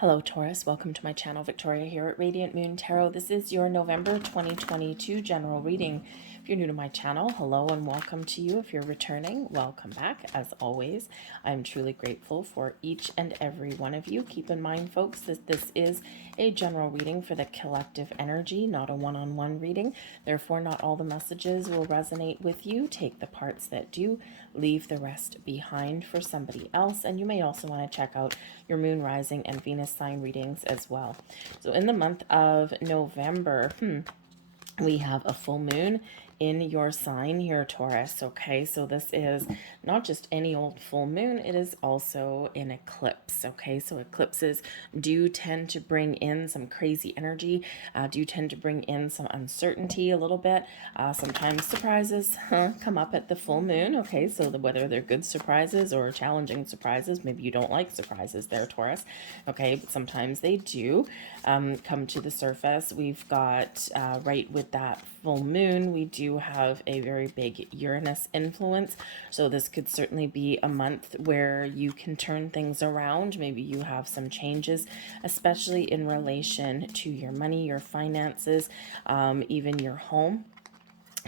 Hello Taurus, welcome to my channel. Victoria here at Radiant Moon Tarot. This is your November 2022 general reading. If you're new to my channel, hello and welcome to you. If you're returning, welcome back. As always, I'm truly grateful for each and every one of you. Keep in mind, folks, that this is a general reading for the collective energy, not a one-on-one reading. Therefore, not all the messages will resonate with you. Take the parts that do, leave the rest behind for somebody else. And you may also want to check out your moon, rising, and Venus sign readings as well. So in the month of November, we have a full moon in your sign here, Taurus. Okay, so this is not just any old full moon, it is also an eclipse. Okay, so eclipses do tend to bring in some crazy energy, do tend to bring in some uncertainty a little bit. Sometimes surprises come up at the full moon. Okay, so whether they're good surprises or challenging surprises, maybe you don't like surprises there, Taurus. Okay, but sometimes they do come to the surface. We've got right with that full moon, we do have a very big Uranus influence. So this could certainly be a month where you can turn things around. Maybe you have some changes, especially in relation to your money, your finances, even your home.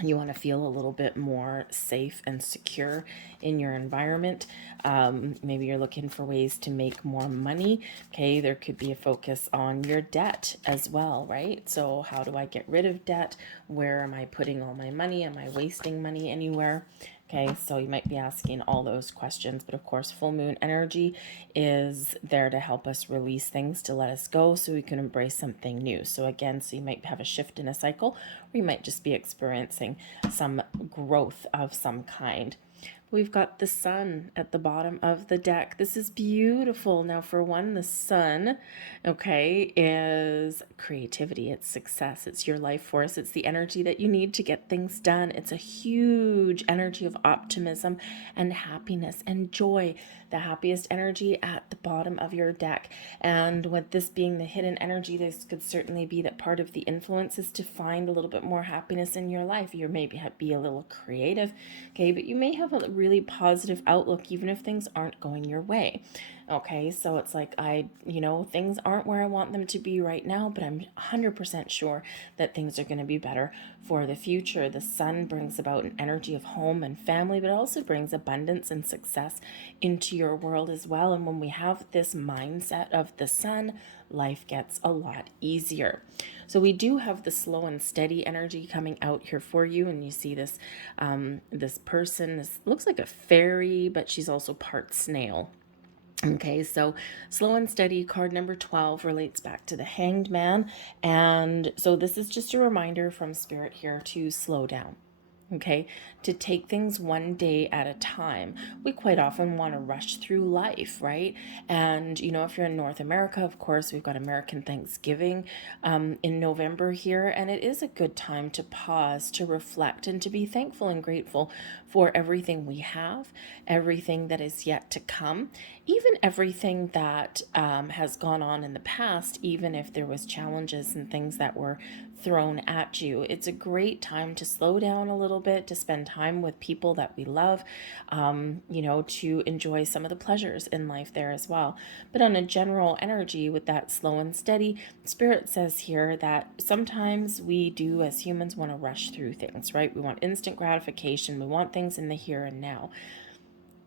You want to feel a little bit more safe and secure in your environment. Maybe you're looking for ways to make more money. Okay, there could be a focus on your debt as well, right? So how do I get rid of debt? Where am I putting all my money? Am I wasting money anywhere? Okay, so you might be asking all those questions, but of course, full moon energy is there to help us release things, to let us go so we can embrace something new. So again, so you might have a shift in a cycle, or you might just be experiencing some growth of some kind. We've got the sun at the bottom of the deck. This is beautiful. Now, for one, the sun, okay, is creativity, it's success, it's your life force, it's the energy that you need to get things done. It's a huge energy of optimism and happiness and joy, the happiest energy at the bottom of your deck. And with this being the hidden energy, this could certainly be that part of the influence is to find a little bit more happiness in your life. You maybe be a little creative, okay, but you may have a really positive outlook even if things aren't going your way. Okay, so it's like things aren't where I want them to be right now, but I'm 100% sure that things are going to be better for the future. The sun brings about an energy of home and family, but it also brings abundance and success into your world as well. And when we have this mindset of the sun, life gets a lot easier. So we do have the slow and steady energy coming out here for you, and you see this this person. This looks like a fairy, but she's also part snail. Okay, so slow and steady, card number 12, relates back to the Hanged Man. And so this is just a reminder from Spirit here to slow down. Okay, to take things one day at a time. We quite often want to rush through life, right? And if you're in North America, of course, we've got American Thanksgiving in November here, and it is a good time to pause, to reflect, and to be thankful and grateful for everything we have, everything that is yet to come, even everything that has gone on in the past, even if there was challenges and things that were thrown at you. It's a great time to slow down a little bit, to spend time with people that we love, to enjoy some of the pleasures in life there as well. But on a general energy with that slow and steady, Spirit says here that sometimes we do as humans want to rush through things, right? We want instant gratification. We want things in the here and now.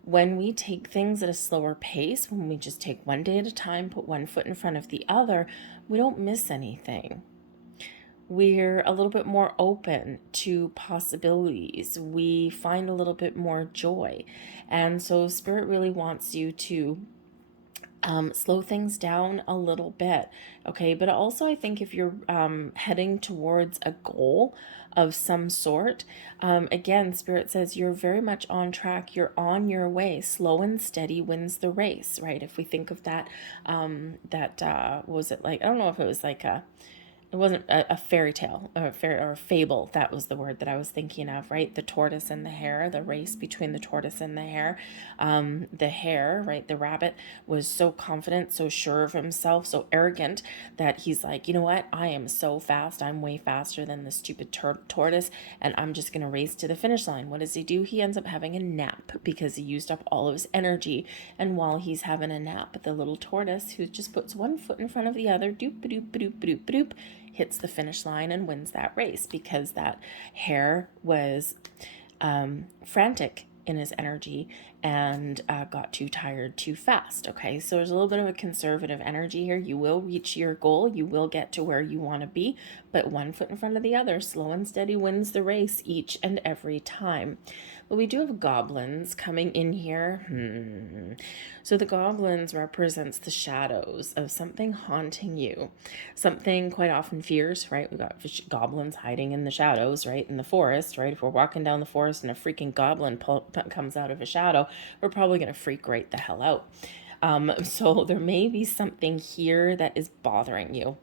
When we take things at a slower pace, when we just take one day at a time, put one foot in front of the other, we don't miss anything. We're a little bit more open to possibilities. We find a little bit more joy. And so Spirit really wants you to slow things down a little bit. Okay, but also I think if you're heading towards a goal of some sort, again, Spirit says you're very much on track. You're on your way. Slow and steady wins the race, right? If we think of that, what was it like? I don't know if it was like it wasn't a fairy tale or or a fable. That was the word that I was thinking of, right? The tortoise and the hare, the race between the tortoise and the hare. The hare, right? The rabbit was so confident, so sure of himself, so arrogant that he's like, you know what? I am so fast. I'm way faster than the stupid tortoise, and I'm just going to race to the finish line. What does he do? He ends up having a nap because he used up all of his energy. And while he's having a nap, the little tortoise, who just puts one foot in front of the other, doop, doop, doop, doop, doop, hits the finish line and wins that race because that hare was frantic in his energy and got too tired too fast. Okay, so there's a little bit of a conservative energy here. You will reach your goal, you will get to where you want to be, but one foot in front of the other, slow and steady wins the race each and every time. But we do have goblins coming in here. So the goblins represents the shadows of something haunting you, something quite often fierce, right? We got goblins hiding in the shadows, right? In the forest, right? If we're walking down the forest and a freaking goblin comes out of a shadow, we're probably going to freak right the hell out. So there may be something here that is bothering you.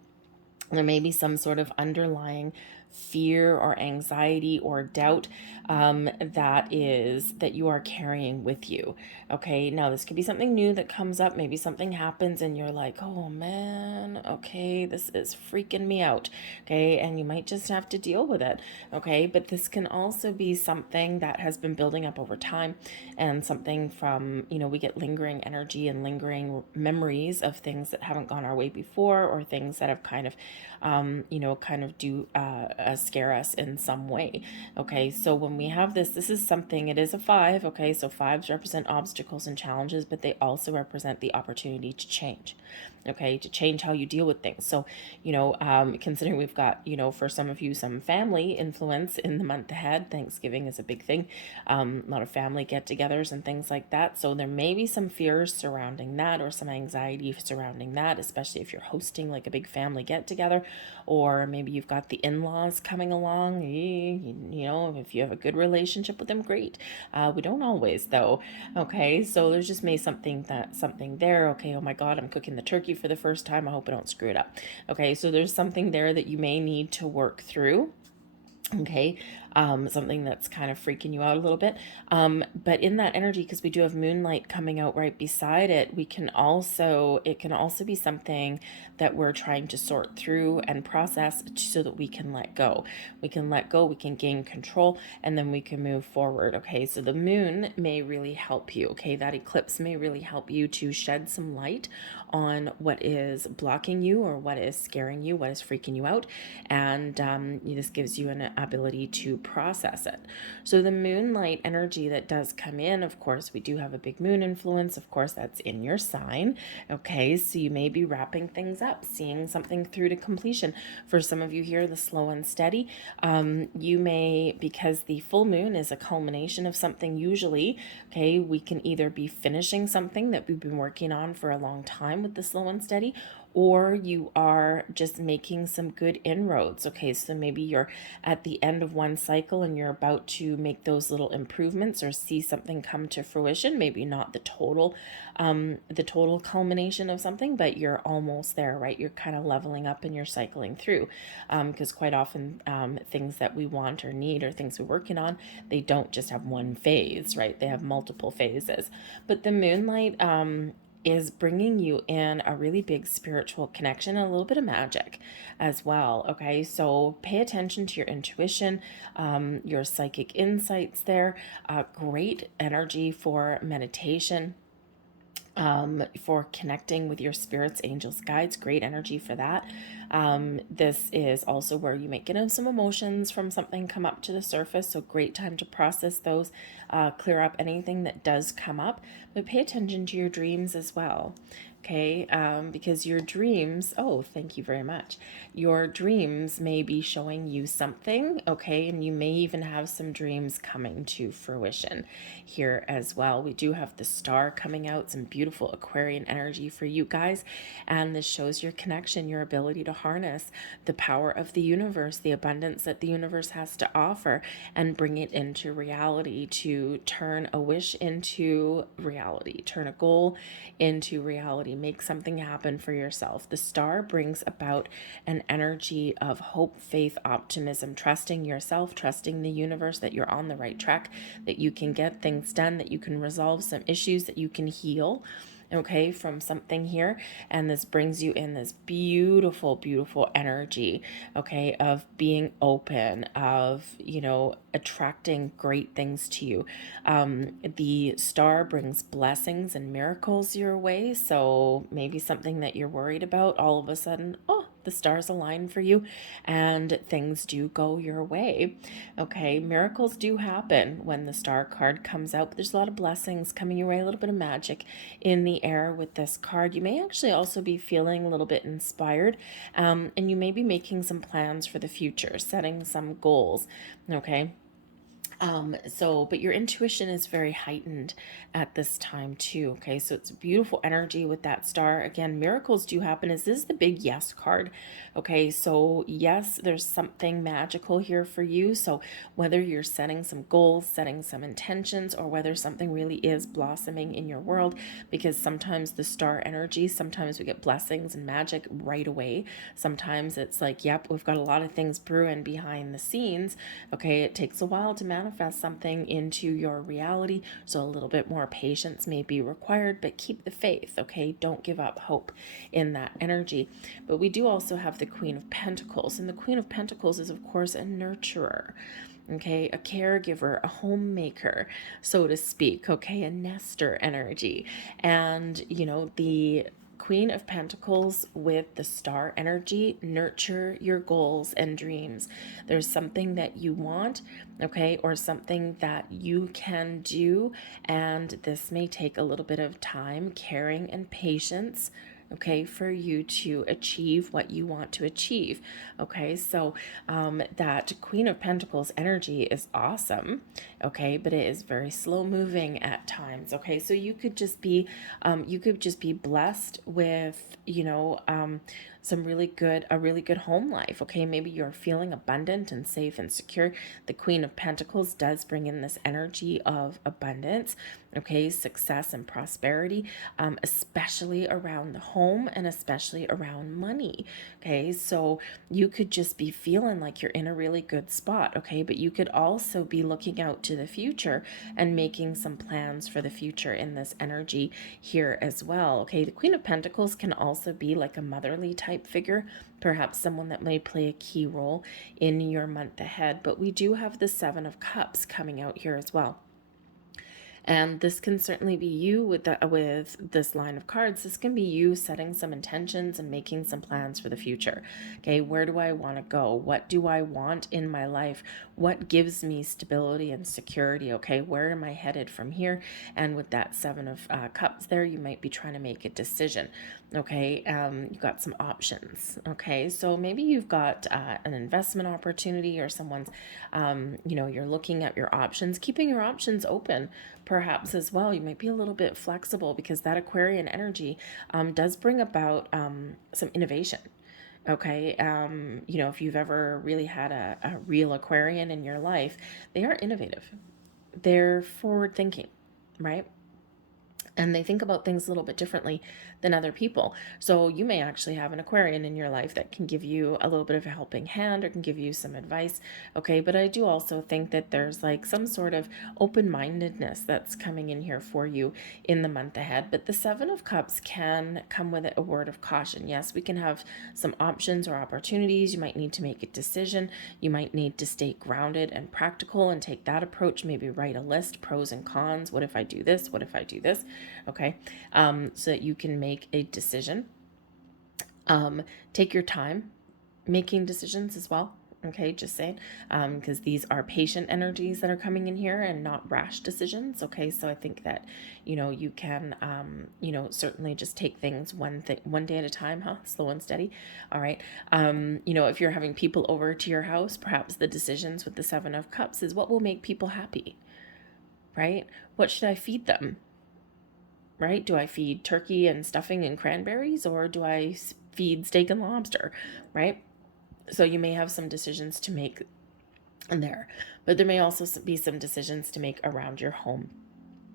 There may be some sort of underlying fear or anxiety or doubt that you are carrying with you. Okay, now this could be something new that comes up. Maybe something happens and you're like, oh man, okay, this is freaking me out. Okay, and you might just have to deal with it. Okay, but this can also be something that has been building up over time, and something from, we get lingering energy and lingering memories of things that haven't gone our way before, or things that have kind of scare us in some way. Okay, so when we have this is something, it is a 5. Okay, so 5s represent obstacles and challenges, but they also represent the opportunity to change. Okay, to change how you deal with things. So, considering we've got, for some of you, some family influence in the month ahead, Thanksgiving is a big thing, a lot of family get-togethers and things like that. So there may be some fears surrounding that, or some anxiety surrounding that, especially if you're hosting like a big family get-together, or maybe you've got the in-laws coming along. If you have a good relationship with them, great. We don't always, though. Okay, so there's just something there. Okay, oh my God, I'm cooking the turkey for the first time. I hope I don't screw it up. Okay, so there's something there that you may need to work through. Okay, something that's kind of freaking you out a little bit. But in that energy, because we do have moonlight coming out right beside it, it can also be something that we're trying to sort through and process so that we can let go. We can gain control, and then we can move forward. Okay, so the moon may really help you. Okay, that eclipse may really help you to shed some light on what is blocking you, or what is scaring you, what is freaking you out, and this gives you an ability to process it. So the moonlight energy that does come in, of course, we do have a big moon influence. Of course, that's in your sign. Okay, so you may be wrapping things up, seeing something through to completion. For some of you here, the slow and steady, you may, because the full moon is a culmination of something usually. Okay, we can either be finishing something that we've been working on for a long time with the slow and steady, or you are just making some good inroads. Okay, so maybe you're at the end of one cycle and you're about to make those little improvements or see something come to fruition. Maybe not the total culmination of something, but you're almost there, right? You're kind of leveling up and you're cycling through, because quite often things that we want or need, or things we're working on, they don't just have one phase, right? They have multiple phases. But the moonlight is bringing you in a really big spiritual connection and a little bit of magic as well. Okay, so pay attention to your intuition, your psychic insights there. Great energy for meditation, for connecting with your spirits, angels, guides. Great energy for that. This is also where you might get some emotions from something come up to the surface, so great time to process those, clear up anything that does come up, but pay attention to your dreams as well. Okay, because your dreams, oh, thank you very much. Your dreams may be showing you something, okay, and you may even have some dreams coming to fruition here as well. We do have the star coming out, some beautiful Aquarian energy for you guys, and this shows your connection, your ability to harness the power of the universe, the abundance that the universe has to offer, and bring it into reality, to turn a wish into reality, turn a goal into reality, reality, make something happen for yourself. The star brings about an energy of hope, faith, optimism, trusting yourself, trusting the universe that you're on the right track, that you can get things done, that you can resolve some issues, that you can heal, okay, from something here. And this brings you in this beautiful, beautiful energy, okay, of being open, of, attracting great things to you. The star brings blessings and miracles your way. So maybe something that you're worried about, all of a sudden, oh, the stars align for you and things do go your way. Okay, miracles do happen when the star card comes out, but there's a lot of blessings coming your way, a little bit of magic in the air with this card. You may actually also be feeling a little bit inspired, and you may be making some plans for the future, setting some goals. Okay. But your intuition is very heightened at this time too. Okay. So it's beautiful energy with that star. Again, miracles do happen. This is the big yes card. Okay. So yes, there's something magical here for you. So whether you're setting some goals, setting some intentions, or whether something really is blossoming in your world, because sometimes the star energy, sometimes we get blessings and magic right away. Sometimes it's like, yep, we've got a lot of things brewing behind the scenes. Okay. It takes a while to manifest something into your reality, so a little bit more patience may be required, but keep the faith. Okay, don't give up hope in that energy. But we do also have the Queen of Pentacles, and the Queen of Pentacles is of course a nurturer, okay, a caregiver, a homemaker, so to speak, okay, a nester energy. And the Queen of Pentacles with the star energy, nurture your goals and dreams. There's something that you want, okay, or something that you can do, and this may take a little bit of time, caring, and patience, okay, for you to achieve what you want to achieve. Okay, so that Queen of Pentacles energy is awesome, okay, but it is very slow moving at times. Okay, so you could just be blessed with a really good home life. Okay, maybe you're feeling abundant and safe and secure. The Queen of Pentacles does bring in this energy of abundance, okay, success and prosperity, especially around the home and especially around money. Okay, so you could just be feeling like you're in a really good spot. Okay, but you could also be looking out to the future and making some plans for the future in this energy here as well. Okay, the Queen of Pentacles can also be like a motherly type figure, perhaps someone that may play a key role in your month ahead. But we do have the Seven of Cups coming out here as well. And this can certainly be you with this line of cards. This can be you setting some intentions and making some plans for the future. Okay, where do I want to go? What do I want in my life? What gives me stability and security? Okay, where am I headed from here? And with that Seven of Cups there, you might be trying to make a decision. Okay, you've got some options. Okay, so maybe you've got an investment opportunity, or someone's, you're looking at your options, keeping your options open. Perhaps as well, you might be a little bit flexible, because that Aquarian energy does bring about some innovation. Okay, if you've ever really had a real Aquarian in your life, they are innovative. They're forward thinking, right? And they think about things a little bit differently than other people. So you may actually have an Aquarian in your life that can give you a little bit of a helping hand, or can give you some advice. Okay, but I do also think that there's like some sort of open-mindedness that's coming in here for you in the month ahead. But the Seven of Cups can come with a word of caution. Yes, we can have some options or opportunities. You might need to make a decision. You might need to stay grounded and practical and take that approach. Maybe write a list, pros and cons. What if I do this? What if I do this? Okay, so that you can make a decision. Take your time making decisions as well. Okay, just saying, because these are patient energies that are coming in here and not rash decisions. Okay, so I think that you can certainly just take things one day at a time, slow and steady. All right, if you're having people over to your house, perhaps the decisions with the Seven of Cups is what will make people happy, right? What should I feed them? Right? Do I feed turkey and stuffing and cranberries, or do I feed steak and lobster? Right? So you may have some decisions to make there, but there may also be some decisions to make around your home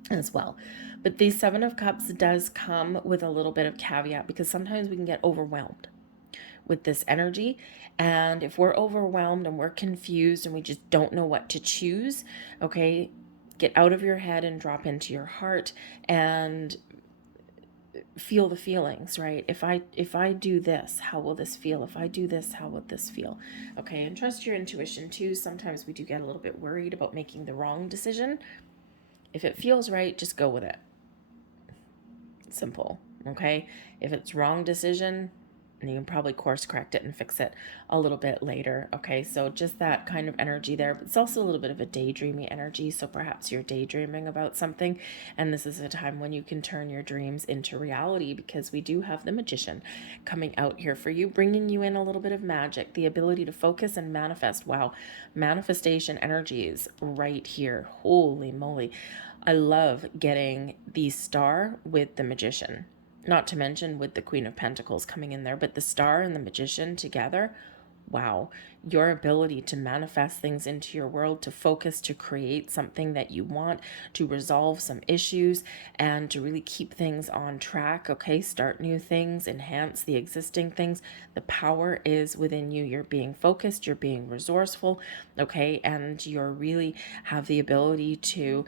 as well. But the Seven of Cups does come with a little bit of caveat, because sometimes we can get overwhelmed with this energy. And if we're overwhelmed and we're confused and we just don't know what to choose, okay, get out of your head and drop into your heart and feel the feelings, right? If I do this, how will this feel? If I do this, how will this feel? Okay, and trust your intuition too. Sometimes we do get a little bit worried about making the wrong decision. If it feels right, just go with it. Simple. Okay, if it's wrong decision, and you can probably course correct it and fix it a little bit later. Okay, so just that kind of energy there, but it's also a little bit of a daydreamy energy. So perhaps you're daydreaming about something, and this is a time when you can turn your dreams into reality, because we do have the Magician coming out here for you, bringing you in a little bit of magic, the ability to focus and manifest. Wow, manifestation energies right here. Holy moly. I love getting the Star with the Magician. Not to mention with the Queen of Pentacles coming in there, but the Star and the Magician together, wow, your ability to manifest things into your world, to focus, to create something that you want, to resolve some issues, and to really keep things on track, okay? Start new things, enhance the existing things. The power is within you. You're being focused, you're being resourceful, okay? And you're really have the ability to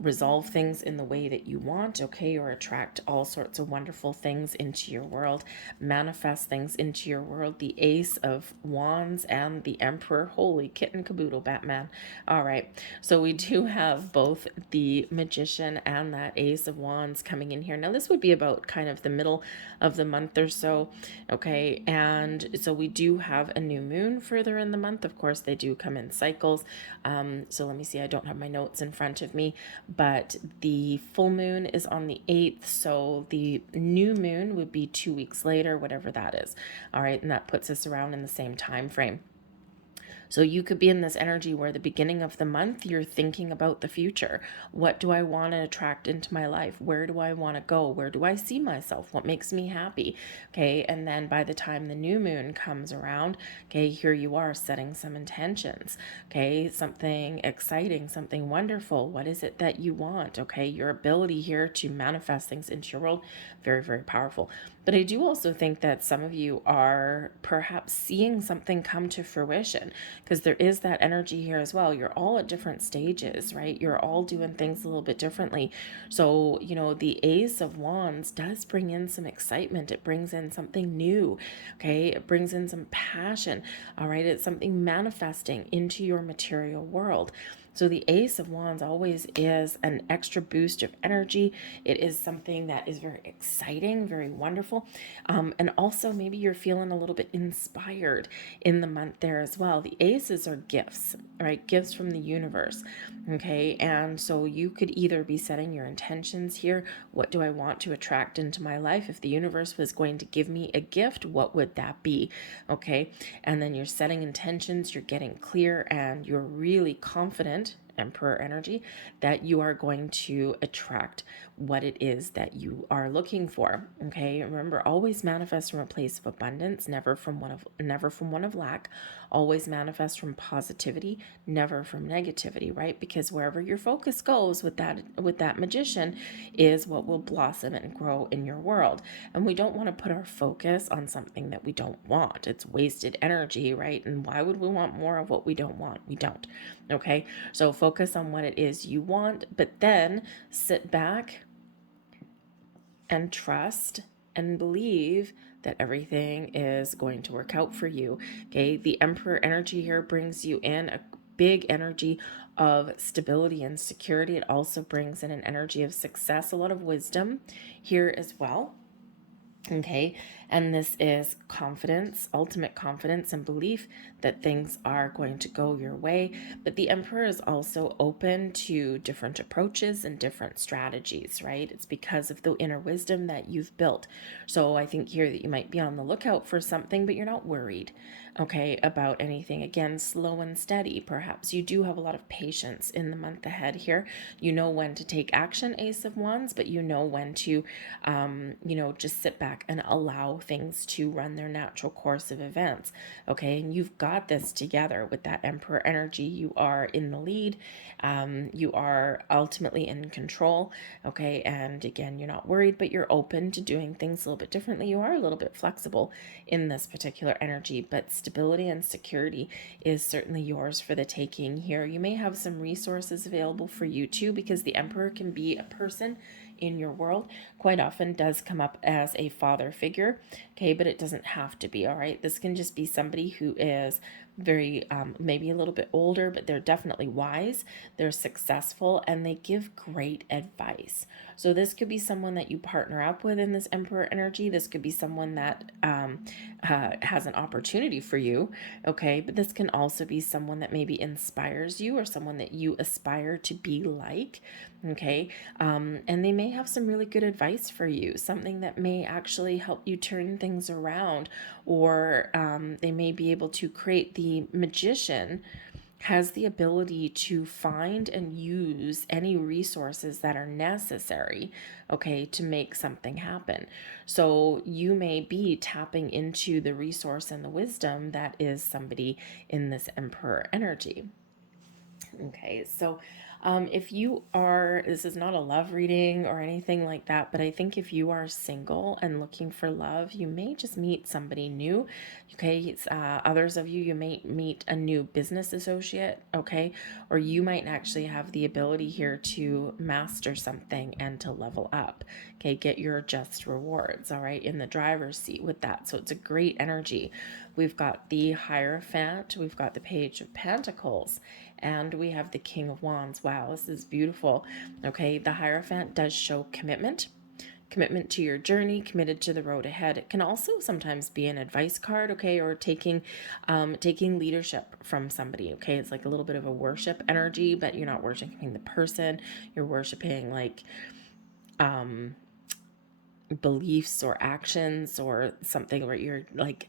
resolve things in the way that you want, okay, or attract all sorts of wonderful things into your world, manifest things into your world. The Ace of Wands and the Emperor, holy kitten caboodle, Batman. All right, so we do have both the Magician and that Ace of Wands coming in here. Now this would be about kind of the middle of the month or so, okay, and so we do have a new moon further in the month. Of course, they do come in cycles. So let me see, I don't have my notes in front of me, but the full moon is on the 8th, so the new moon would be 2 weeks later, whatever that is. All right, and that puts us around in the same time frame. So you could be in this energy where the beginning of the month, you're thinking about the future. What do I want to attract into my life? Where do I want to go? Where do I see myself? What makes me happy? Okay. And then by the time the new moon comes around, okay, here you are setting some intentions. Okay. Something exciting, something wonderful. What is it that you want? Okay. Your ability here to manifest things into your world, very, very powerful. But I do also think that some of you are perhaps seeing something come to fruition, because there is that energy here as well. You're all at different stages, right? You're all doing things a little bit differently. So, you know, the Ace of Wands does bring in some excitement. It brings in something new, okay? It brings in some passion, all right? It's something manifesting into your material world. So the Ace of Wands always is an extra boost of energy. It is something that is very exciting, very wonderful. And also maybe you're feeling a little bit inspired in the month there as well. The aces are gifts, right? Gifts from the universe. Okay. And so you could either be setting your intentions here. What do I want to attract into my life? If the universe was going to give me a gift, what would that be? Okay. And then you're setting intentions, you're getting clear, and you're really confident, Emperor energy, that you are going to attract what it is that you are looking for. Okay, remember, always manifest from a place of abundance, never from one of lack. Always manifest from positivity, never from negativity, right? Because wherever your focus goes with that Magician is what will blossom and grow in your world. And we don't want to put our focus on something that we don't want. It's wasted energy, right? And why would we want more of what we don't want? We don't. Okay, so focus on what it is you want, but then sit back and trust and believe that everything is going to work out for you. Okay, the Emperor energy here brings you in a big energy of stability and security. It also brings in an energy of success, a lot of wisdom here as well. Okay, and this is confidence, ultimate confidence and belief that things are going to go your way. But the Emperor is also open to different approaches and different strategies, right? It's because of the inner wisdom that you've built. So I think here that you might be on the lookout for something, but you're not worried. okay, about anything. Again, slow and steady. Perhaps you do have a lot of patience in the month ahead here. You know when to take action, Ace of Wands, but you know when to, just sit back and allow things to run their natural course of events. Okay, and you've got this together with that Emperor energy. You are in the lead. You are ultimately in control. Okay, and again, you're not worried, but you're open to doing things a little bit differently. You are a little bit flexible in this particular energy, but stability and security is certainly yours for the taking here. You may have some resources available for you too, because the Emperor can be a person in your world. Quite often does come up as a father figure, okay, but it doesn't have to be. All right, this can just be somebody who is very maybe a little bit older, but they're definitely wise, they're successful, and they give great advice. So this could be someone that you partner up with in this Emperor energy. This could be someone that has an opportunity for you, okay, but this can also be someone that maybe inspires you, or someone that you aspire to be like, okay, and they may have some really good advice for you, something that may actually help you turn things around, or they may be able to create. The magician has the ability to find and use any resources that are necessary, okay, to make something happen. So you may be tapping into the resource and the wisdom that is somebody in this Emperor energy. Okay, so if you are, this is not a love reading or anything like that, but I think if you are single and looking for love, you may just meet somebody new. Okay, others of you, you may meet a new business associate, okay, or you might actually have the ability here to master something and to level up. Okay, get your just rewards, all right, in the driver's seat with that. So it's a great energy. We've got the Hierophant, we've got the Page of Pentacles, and we have the King of Wands. Wow, this is beautiful. Okay, the Hierophant does show commitment to your journey, committed to the road ahead. It can also sometimes be an advice card, okay, or taking leadership from somebody. Okay, it's like a little bit of a worship energy, but you're not worshiping the person, you're worshiping like beliefs or actions or something where you're like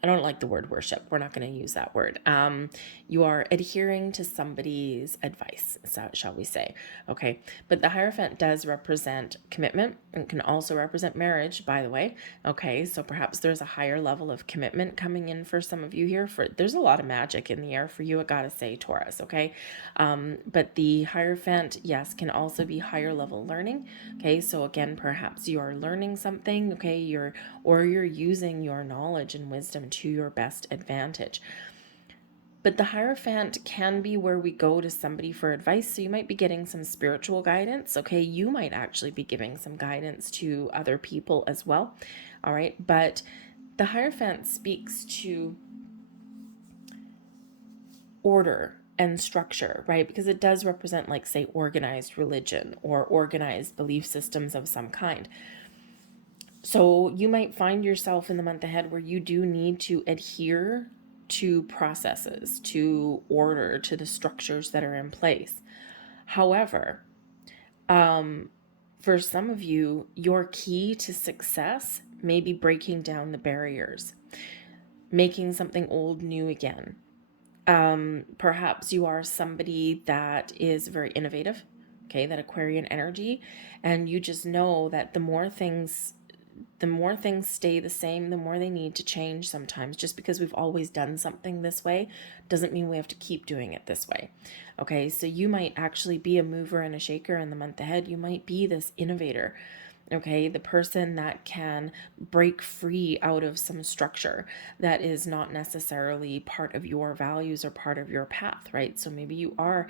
I don't like the word worship. We're not going to use that word. You are adhering to somebody's advice, so shall we say. Okay. But the Hierophant does represent commitment and can also represent marriage, by the way. Okay. So perhaps there's a higher level of commitment coming in for some of you here. There's a lot of magic in the air for you, I gotta say, Taurus. Okay. But the Hierophant, yes, can also be higher level learning. Okay. So again, perhaps you are learning something. Okay. You're using your knowledge and wisdom to your best advantage. But the Hierophant can be where we go to somebody for advice. So you might be getting some spiritual guidance. Okay, you might actually be giving some guidance to other people as well. All right, but the Hierophant speaks to order and structure, right? Because it does represent, like, say, organized religion or organized belief systems of some kind. So you might find yourself in the month ahead where you do need to adhere to processes, to order, to the structures that are in place. However, for some of you, your key to success may be breaking down the barriers, making something old new again. Perhaps you are somebody that is very innovative, okay, that Aquarian energy, and you just know that the more things stay the same, the more they need to change sometimes. Just because we've always done something this way doesn't mean we have to keep doing it this way. Okay, so you might actually be a mover and a shaker in the month ahead. You might be this innovator. Okay, the person that can break free out of some structure that is not necessarily part of your values or part of your path, right? So maybe you are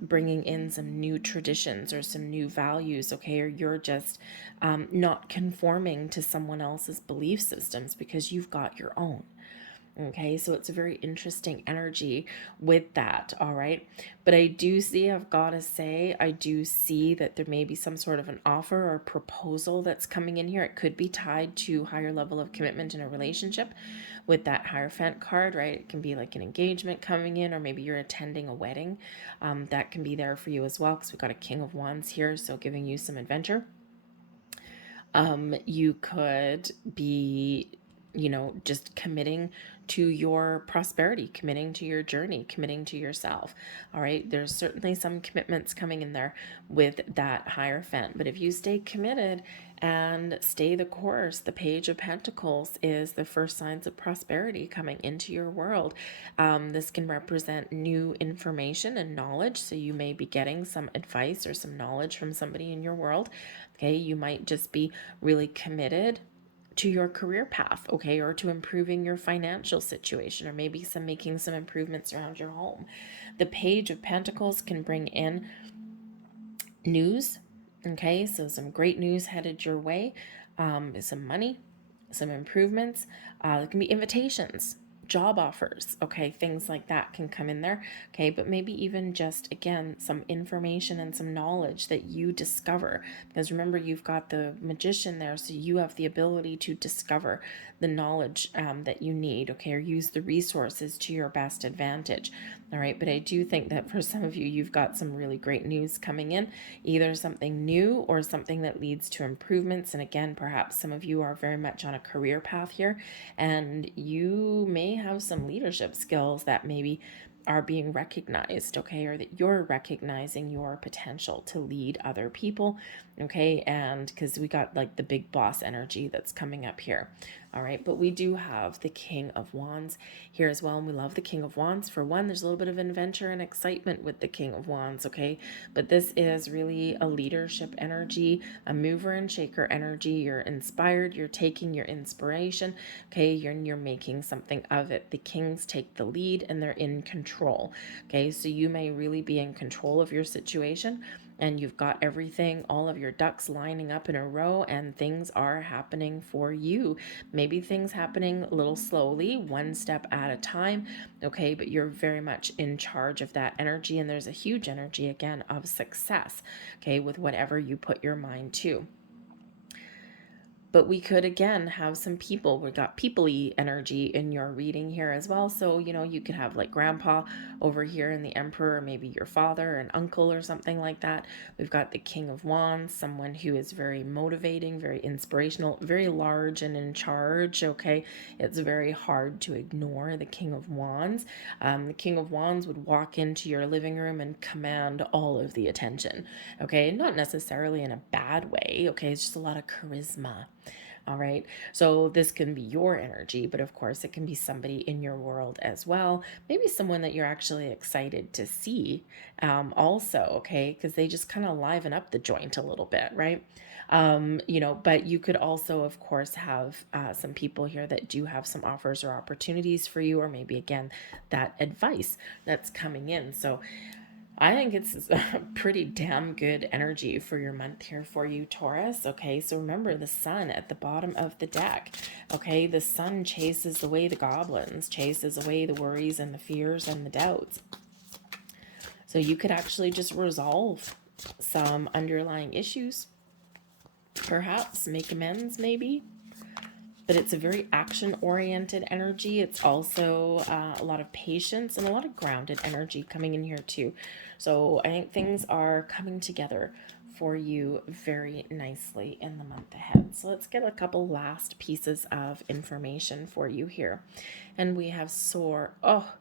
bringing in some new traditions or some new values, okay, or you're just not conforming to someone else's belief systems because you've got your own. Okay, so it's a very interesting energy with that, all right? But I do see, I've got to say, I do see that there may be some sort of an offer or proposal that's coming in here. It could be tied to higher level of commitment in a relationship with that Hierophant card, right? It can be like an engagement coming in, or maybe you're attending a wedding. That can be there for you as well, because we've got a King of Wands here, so giving you some adventure. You could be just committing to your prosperity, committing to your journey, committing to yourself. All right. There's certainly some commitments coming in there with that Hierophant. But if you stay committed and stay the course, the Page of Pentacles is the first signs of prosperity coming into your world. This can represent new information and knowledge. So you may be getting some advice or some knowledge from somebody in your world. Okay. You might just be really committed to your career path, okay, or to improving your financial situation, or maybe making some improvements around your home. The Page of Pentacles can bring in news, okay, so some great news headed your way, some money, some improvements. It can be invitations, job offers, okay, things like that can come in there, okay, but maybe even just, again, some information and some knowledge that you discover, because remember, you've got the Magician there, so you have the ability to discover the knowledge that you need, okay, or use the resources to your best advantage. All right, but I do think that for some of you, you've got some really great news coming in, either something new or something that leads to improvements. And again, perhaps some of you are very much on a career path here, and you may have some leadership skills that maybe are being recognized, okay, or that you're recognizing your potential to lead other people, okay, and because we got like the big boss energy that's coming up here. All right, but we do have the King of Wands here as well, and we love the King of Wands. For one, there's a little bit of adventure and excitement with the King of Wands, okay, but this is really a leadership energy, a mover and shaker energy. You're inspired, you're taking your inspiration, okay, you're making something of it. The kings take the lead and they're in control, okay, so you may really be in control of your situation, and you've got everything, all of your ducks lining up in a row, and things are happening for you. Maybe things happening a little slowly, one step at a time, okay, but you're very much in charge of that energy, and there's a huge energy, again, of success, okay, with whatever you put your mind to. But we could, again, have some people. We got people-y energy in your reading here as well. So, you could have like grandpa over here and the emperor, or maybe your father, an uncle or something like that. We've got the King of Wands, someone who is very motivating, very inspirational, very large and in charge, okay? It's very hard to ignore the King of Wands. The King of Wands would walk into your living room and command all of the attention, okay? Not necessarily in a bad way, okay? It's just a lot of charisma. All right. So this can be your energy, but of course it can be somebody in your world as well. Maybe someone that you're actually excited to see also, okay? Because they just kind of liven up the joint a little bit, right? But you could also, of course, have some people here that do have some offers or opportunities for you, or maybe, again, that advice that's coming in. So I think it's a pretty damn good energy for your month here for you, Taurus. Okay, so remember the sun at the bottom of the deck. Okay, the sun chases away the goblins, chases away the worries and the fears and the doubts. So you could actually just resolve some underlying issues, perhaps make amends, maybe. But it's a very action-oriented energy. It's also a lot of patience and a lot of grounded energy coming in here too. So I think things are coming together for you very nicely in the month ahead. So let's get a couple last pieces of information for you here. And we have Soar. Oh,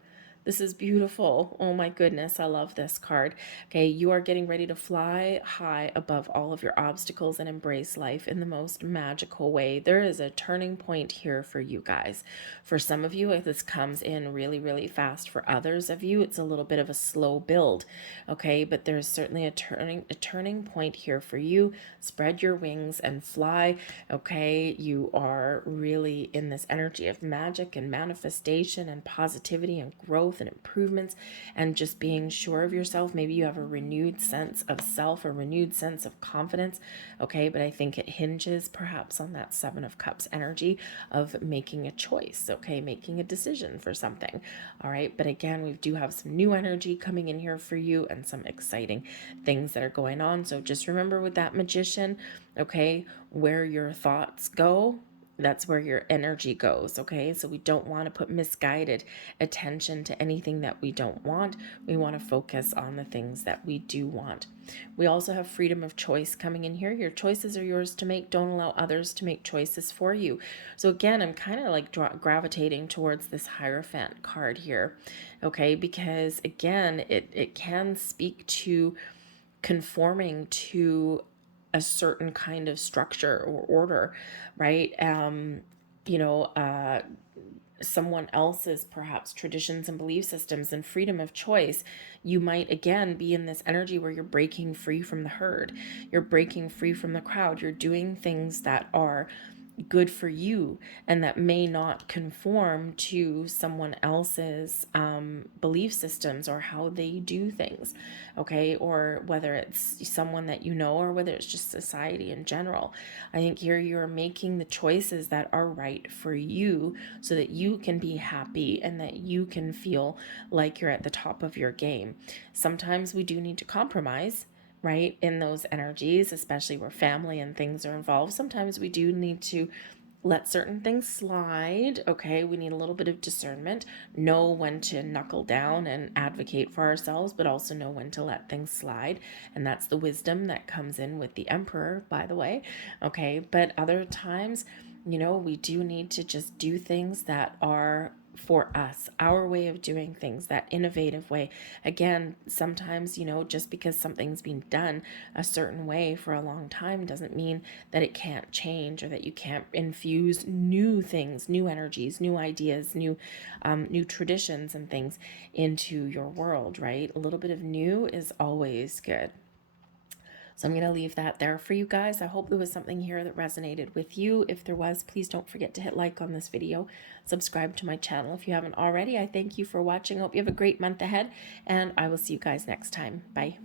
this is beautiful. Oh my goodness, I love this card. Okay, you are getting ready to fly high above all of your obstacles and embrace life in the most magical way. There is a turning point here for you guys. For some of you, this comes in really, really fast. For others of you, it's a little bit of a slow build. Okay, but there's certainly a turning point here for you. Spread your wings and fly. Okay, you are really in this energy of magic and manifestation and positivity and growth and improvements and just being sure of yourself. Maybe you have a renewed sense of self, a renewed sense of confidence, okay, but I think it hinges perhaps on that Seven of Cups energy of making a choice, okay, making a decision for something. All right, but again, we do have some new energy coming in here for you and some exciting things that are going on. So just remember with that Magician, okay, where your thoughts go, That's where your energy goes, okay? So we don't want to put misguided attention to anything that we don't want. We want to focus on the things that we do want. We also have freedom of choice coming in here. Your choices are yours to make. Don't allow others to make choices for you. So again, I'm kind of like gravitating towards this Hierophant card here, okay? Because again, it can speak to conforming to a certain kind of structure or order, right? You know, someone else's perhaps traditions and belief systems and freedom of choice. You might again be in this energy where you're breaking free from the herd, you're breaking free from the crowd, you're doing things that are good for you and that may not conform to someone else's belief systems or how they do things, okay? Or whether it's someone that you know or whether it's just society in general. I think here you're making the choices that are right for you so that you can be happy and that you can feel like you're at the top of your game. Sometimes we do need to compromise, right, in those energies, especially where family and things are involved. Sometimes we do need to let certain things slide, okay? We need a little bit of discernment, know when to knuckle down and advocate for ourselves, but also know when to let things slide. And that's the wisdom that comes in with the Emperor, by the way, okay? But other times, we do need to just do things that are for us, our way of doing things, that innovative way. Again, sometimes, just because something's been done a certain way for a long time doesn't mean that it can't change or that you can't infuse new things, new energies, new ideas, new traditions and things into your world, right? A little bit of new is always good. So I'm going to leave that there for you guys. I hope there was something here that resonated with you. If there was, please don't forget to hit like on this video. Subscribe to my channel if you haven't already. I thank you for watching. I hope you have a great month ahead, and I will see you guys next time. Bye.